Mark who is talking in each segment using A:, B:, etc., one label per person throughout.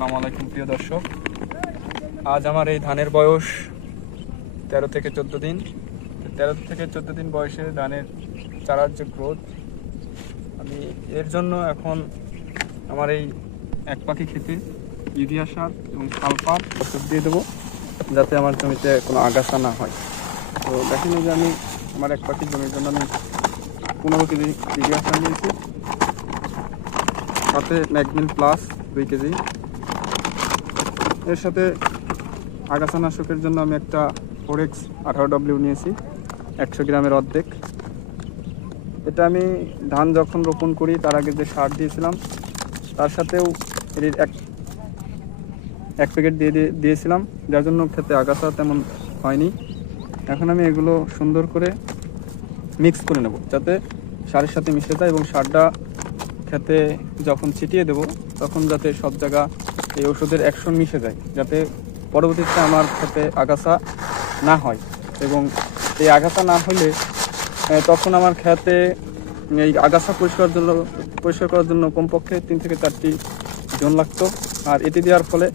A: আসসালামু আলাইকুম, প্রিয় দর্শক। আজ আমার এই ধানের বয়স তেরো থেকে চোদ্দ দিন। তেরো থেকে চোদ্দ দিন বয়সে ধানের চারার যে গ্রোথ, আমি এর জন্য এখন আমার এই এক পাখি খেতে ইউরিয়া সার এবং সালফার ওষুধ দিয়ে দেবো, যাতে আমার জমিতে কোনো আগাছা না হয়। তো দেখেন যে আমি আমার এক পাখির জমির জন্য আমি পনেরো কেজি ইউরিয়া সার নিয়েছি, সাথে ম্যাগমিন প্লাস দুই কেজি। এর সাথে আগাছানাশকের জন্য আমি একটা ফোরেক্স আঠারো ডব্লিউ নিয়েছি, একশো গ্রামের অর্ধেক। এটা আমি ধান যখন রোপণ করি, তার আগে যে সার দিয়েছিলাম, তার সাথেও এর এক এক প্যাকেট দিয়ে দিয়ে- দিয়েছিলাম, যার জন্য খেতে আগাছা তেমন হয়নি। এখন আমি এগুলো সুন্দর করে মিক্স করে নেব, যাতে সারের সাথে মিশে যায় এবং সারটা খেতে যখন ছিটিয়ে দেব, তখন যাতে সব জায়গা এই ওষুধের অ্যাকশন মিশে যায়, যাতে পরবর্তীতে আমার খেতে আগাছা না হয়। এবং এই আগাছা না হলে তখন আমার খেতে, এই আগাছা পরিষ্কার জন্য, পরিষ্কার করার জন্য কমপক্ষে তিন থেকে চারটি জোন লাগতো। আর এটি দেওয়ার ফলে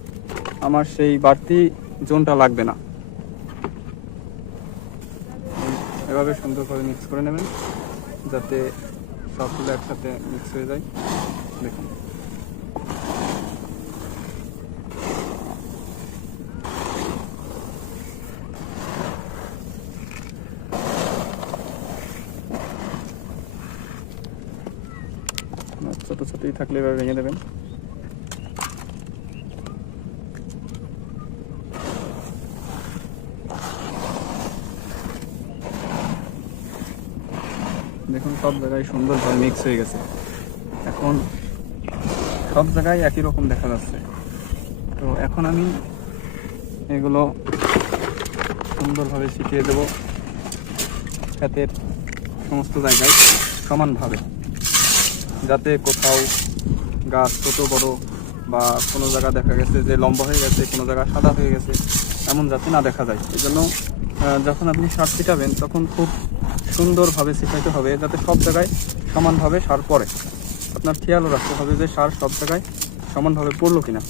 A: আমার সেই বাড়তি জোনটা লাগবে না। এভাবে সুন্দরভাবে মিক্স করে নেবেন, যাতে সবগুলো একসাথে মিক্স হয়ে যায়। দেখুন। ছোট ছোটই থাকলে এভাবে ভেঙে দেবেন। দেখুন, সব জায়গায় সুন্দরভাবে মিক্স হয়ে গেছে। এখন সব জায়গায় একই রকম দেখা যাচ্ছে। তো এখন আমি এগুলো সুন্দরভাবে শিখিয়ে দেব। ক্ষেতের সমস্ত জায়গায় সমানভাবে। যাতে কোথাও গাছ ছোট, বড় বা কোনো জায়গা দেখা গেছে যে লম্বা হয়ে গেছে, কোনো জায়গা সাদা হয়ে গেছে, এমন যাতে না দেখা যায়। এই জন্য যখন আপনি সার ছিটাবেন, তখন খুব সুন্দরভাবে ছিটাইতে হবে, যাতে সব জায়গায় সমানভাবে সার পড়ে। আপনার খেয়ালও রাখতে হবে যে সার সব জায়গায় সমানভাবে পড়ল কিনা।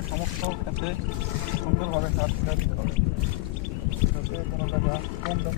A: এভাবে সমস্ত ক্ষেত্রে সুন্দরভাবে কাজ করে দিতে হবে। যাতে কোনো জায়গা কম দাম